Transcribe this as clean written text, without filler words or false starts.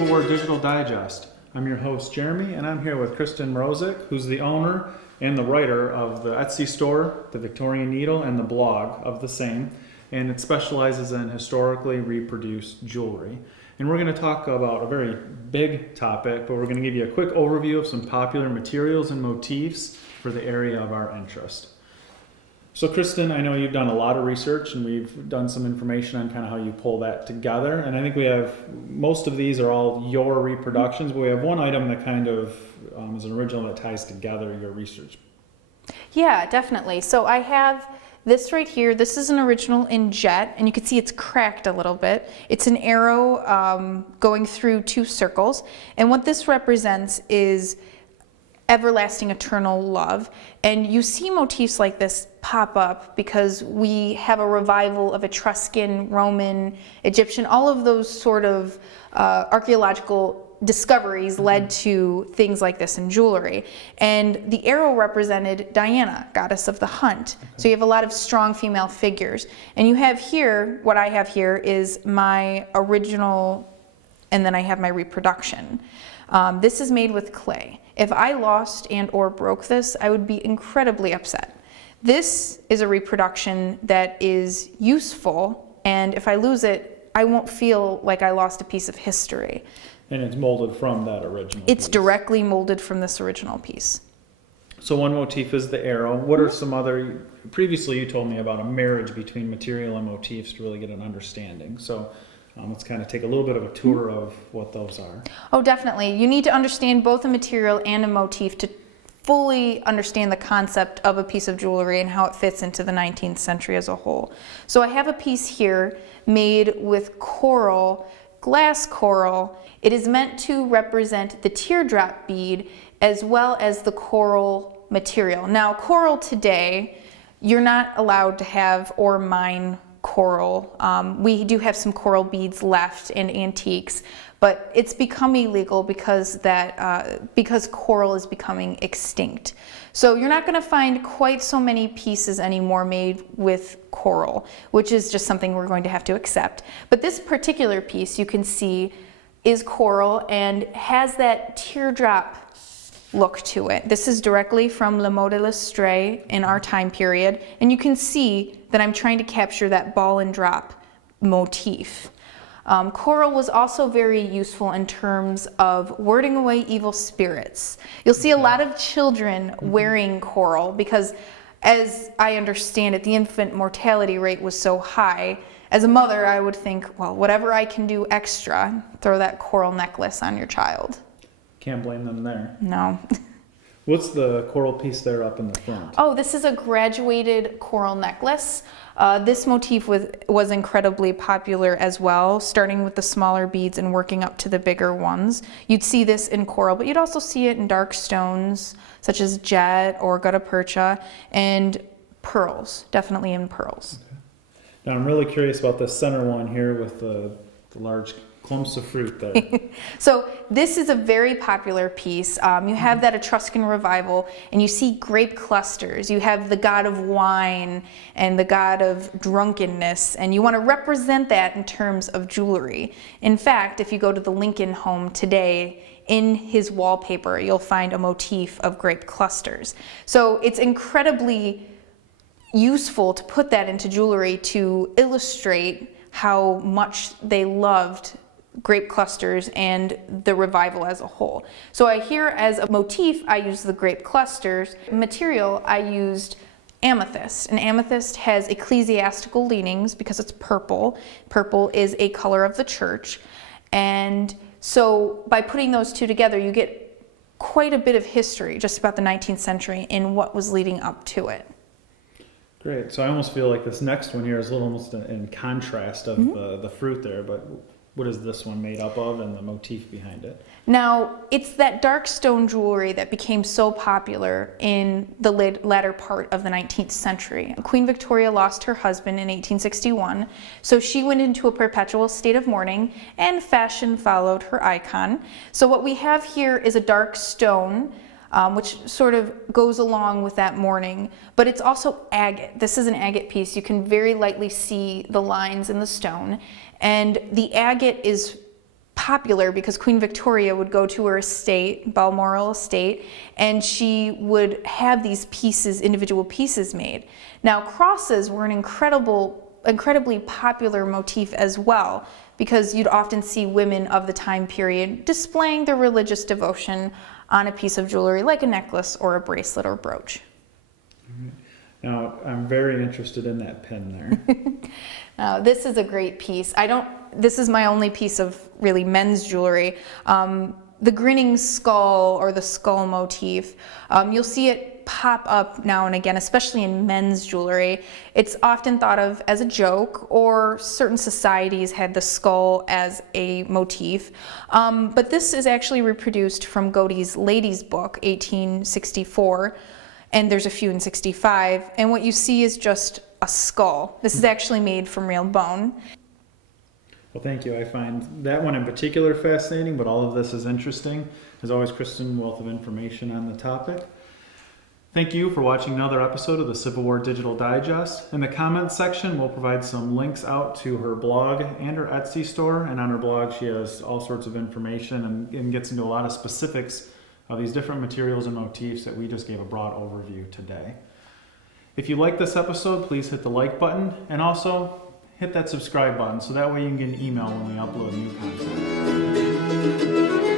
Civil War Digital Digest. I'm your host, Jeremy, and I'm here with Kristen Mrozek, who's the owner and the writer of the Etsy store, the Victorian Needle, and the blog of the same, and it specializes in historically reproduced jewelry. And we're going to talk about a very big topic, but we're going to give you a quick overview of some popular materials and motifs for the area of our interest. So Kristen, I know you've done a lot of research and we've done some information on kind of how you pull that together. And I think we have, most of these are all your reproductions, but we have one item that kind of is an original that ties together your research. Yeah, definitely. So I have this right here. This is an original in jet, and you can see it's cracked a little bit. It's an arrow going through two circles. And what this represents is everlasting eternal love. And you see motifs like this pop up because we have a revival of Etruscan, Roman, Egyptian, all of those sort of archaeological discoveries led to things like this in jewelry. And the arrow represented Diana, goddess of the hunt. Okay. So you have a lot of strong female figures. And you have here, what I have here is my original, and then I have my reproduction. This is made with clay. If I lost and or broke this, I would be incredibly upset. This is a reproduction that is useful, and if I lose it, I won't feel like I lost a piece of history. And it's molded from that original It's piece. directly molded from this original piece. So one motif is the arrow. What are some other, previously you told me about a marriage between material and motifs to really get an understanding. So let's kind of take a little bit of a tour of what those are. Oh, definitely. You need to understand both a material and a motif to fully understand the concept of a piece of jewelry and how it fits into the 19th century as a whole. So I have a piece here made with coral, glass coral. It is meant to represent the teardrop bead as well as the coral material. Now, coral today, you're not allowed to have or mine coral. We do have some coral beads left in antiques, but it's become illegal because coral is becoming extinct. So you're not going to find quite so many pieces anymore made with coral, which is just something we're going to have to accept. But this particular piece you can see is coral and has that teardrop look to it. This is directly from Le Mot Illustré in our time period, and you can see that I'm trying to capture that ball and drop motif. Coral was also very useful in terms of warding away evil spirits. You'll see a lot of children wearing coral because, as I understand it, the infant mortality rate was so high. As a mother, I would think, well, whatever I can do extra, throw that coral necklace on your child. Can't blame them there. No. What's the coral piece there up in the front? Oh, this is a graduated coral necklace. This motif was incredibly popular as well, starting with the smaller beads and working up to the bigger ones. You'd see this in coral, but you'd also see it in dark stones, such as jet or gutta percha, and pearls, definitely in pearls. Okay. Now I'm really curious about this center one here with the large clumps of fruit there. So this is a very popular piece. You have that Etruscan Revival, and you see grape clusters. You have the god of wine and the god of drunkenness, and you want to represent that in terms of jewelry. In fact, if you go to the Lincoln home today, in his wallpaper, you'll find a motif of grape clusters. So it's incredibly useful to put that into jewelry to illustrate how much they loved grape clusters and the revival as a whole. So here as a motif, I used the grape clusters. Material, I used amethyst. And amethyst has ecclesiastical leanings because it's purple. Purple is a color of the church. And so by putting those two together, you get quite a bit of history just about the 19th century and what was leading up to it. Great. So I almost feel like this next one here is a little almost in contrast of the fruit there, but what is this one made up of and the motif behind it? Now, it's that dark stone jewelry that became so popular in the latter part of the 19th century. Queen Victoria lost her husband in 1861, so she went into a perpetual state of mourning, and fashion followed her icon. So what we have here is a dark stone, which sort of goes along with that mourning, but it's also agate. This is an agate piece. You can very lightly see the lines in the stone, and the agate is popular because Queen Victoria would go to her estate, Balmoral estate, and she would have these pieces, individual pieces made. Now, crosses were an incredibly popular motif as well, because you'd often see women of the time period displaying their religious devotion on a piece of jewelry like a necklace or a bracelet or brooch. Now, I'm very interested in that pin there. This is a great piece. This is my only piece of really men's jewelry. The grinning skull or the skull motif, you'll see it pop up now and again, especially in men's jewelry. It's often thought of as a joke, or certain societies had the skull as a motif. But this is actually reproduced from Godey's Ladies' Book, 1864, and there's a few in 65. And what you see is just a skull. This is actually made from real bone. Well, thank you. I find that one in particular fascinating, but all of this is interesting. As always, Kristen, wealth of information on the topic. Thank you for watching another episode of the Civil War Digital Digest. In the comments section, we'll provide some links out to her blog and her Etsy store. And on her blog, she has all sorts of information and gets into a lot of specifics of these different materials and motifs that we just gave a broad overview today. If you like this episode, please hit the like button and also hit that subscribe button so that way you can get an email when we upload new content.